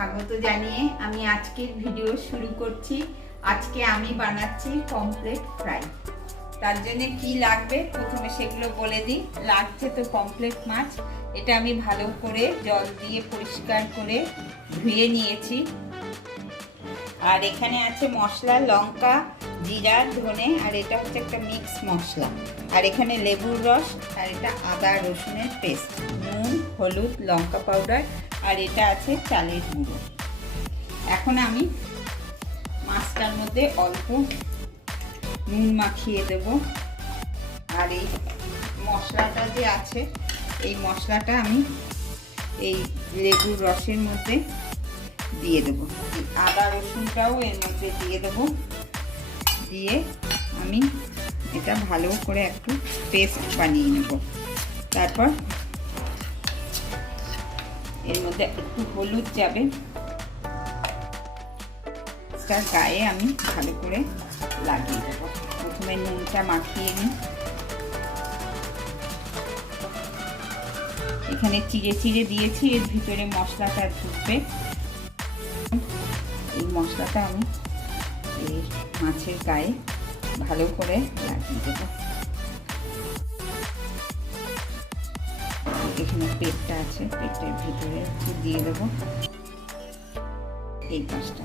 স্বাগত জানিয়ে আমি আজকের ভিডিও শুরু করছি। আজকে আমি বানাচ্ছি পমফ্রেট ফ্রাই। তার জন্য কি লাগবে প্রথমে সেগুলো বলে দিই। লাগছে তো পমফ্রেট মাছ, এটা আমি ভালো করে জল দিয়ে পরিষ্কার করে ধুয়ে নিয়েছি। আর এখানে আছে মশলা, লঙ্কা, জিরা, ধনে, আর এটা হচ্ছে একটা মিক্স মশলা। আর এখানে লেবুর রস, আর এটা আদা রসুনের পেস্ট, নুন, হলুদ, লঙ্কা পাউডার, আর এটা আছে চালের গুঁড়ো। এখন আমি মাছটার মধ্যে অল্প নুন মাখিয়ে দেব। আর এই মশলাটা যে আছে, এই মশলাটা আমি এই লেবুর রসের মধ্যে দিয়ে দেবো। আদা রসুনটাও এর মধ্যে দিয়ে দেবো। দিয়ে আমি এটা ভালো করে একটু পেস্ট বানিয়ে নেব। তারপর এর মধ্যে একটু হলুদ যাবে, তার গায়ে আমি ভালো করে লাগিয়ে দেবো। প্রথমে নুনটা মাখিয়ে নিই। এখানে চিড়ে চিড়ে দিয়েছি, এর ভিতরে মশলাটা ঢুকবে। এই মশলাটা আমি এই মাছের গায়ে ভালো করে লাগিয়ে দেবো। এখানে পেটটা আছে, পেটের ভিতরে একটু দিয়ে দেবো। এই পাশটা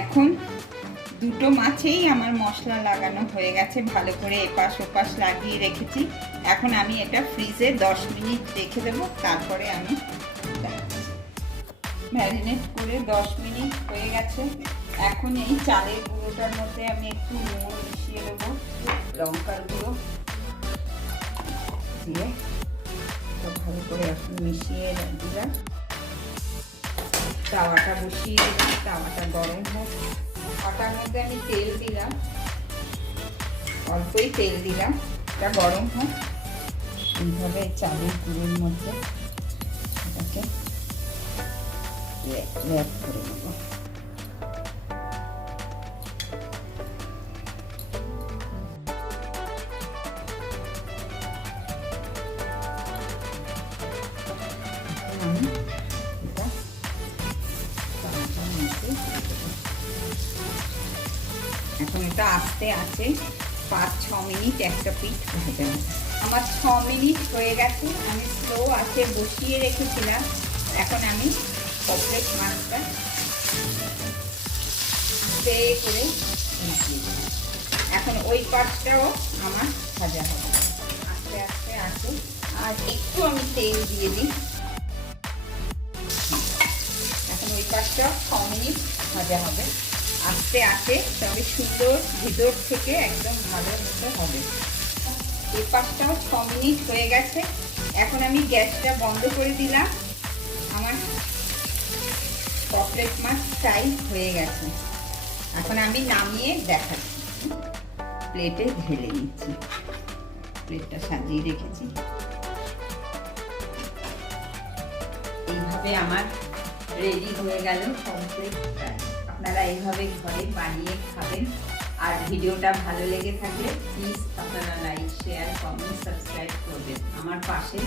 এখন দুটো মাছেই আমার মশলা লাগানো হয়ে গেছে, ভালো করে এপাশ ওপাশ লাগিয়ে রেখেছি। এখন আমি এটা ফ্রিজে 10 মিনিট রেখে দেবো। তারপরে আমি ম্যারিনেট করে 10 মিনিট হয়ে গেছে। এখন এই চালের গুঁড়োটার মধ্যে আমি একটু নুন মিশিয়ে দেবো, লঙ্কার গুঁড়ো দিয়ে ভালো করে একটু মিশিয়ে দিলাম। তাওয়াটা বসিয়ে দিলাম, তাওয়াটা গরম হোক। আটার মধ্যে আমি তেল দিলাম, অল্পই তেল দিলাম, এটা গরম হোক। এইভাবে চালের গুঁড়োর মধ্যে এটাকে র্যাপ করে নেব। এখন এটা আস্তে আস্তে 5-6 মিনিট একটা পিঠ ভাজা। আমার 6 মিনিট হয়ে গেছে, আমি স্লো আঁচে বসিয়ে রেখেছিলাম। এখন আমি পমফ্রেট মাছটা আস্তে করে মিশিয়ে দিই। এখন ওই পাশটাও আমার ভাজা হবে, আস্তে আস্তে আঁচে। আর একটু আমি তেল দিয়ে দিই। এখন ওই পাশটাও 6 মিনিট ভাজা হবে, আস্তে আস্তে, তবে সুন্দর ভিতর থেকে একদম ভালো মতো হবে। এই পাশটাও 6 মিনিট হয়ে গেছে। এখন আমি গ্যাসটা বন্ধ করে দিলাম। আমার পমফ্রেট মাছ ফ্রাই হয়ে গেছে। এখন আমি নামিয়ে দেখাচ্ছি, প্লেটে ঢেলে নিচ্ছি। প্লেটটা সাজিয়ে রেখেছি। এইভাবে আমার রেডি হয়ে গেল পমফ্রেট ফ্রাই। আপনারা এইভাবে ঘরে বানিয়ে খাবেন। আর ভিডিওটা ভালো লেগে থাকলে প্লিজ আপনারা লাইক, শেয়ার, কমেন্ট, সাবস্ক্রাইব করবেন। আমার পাশে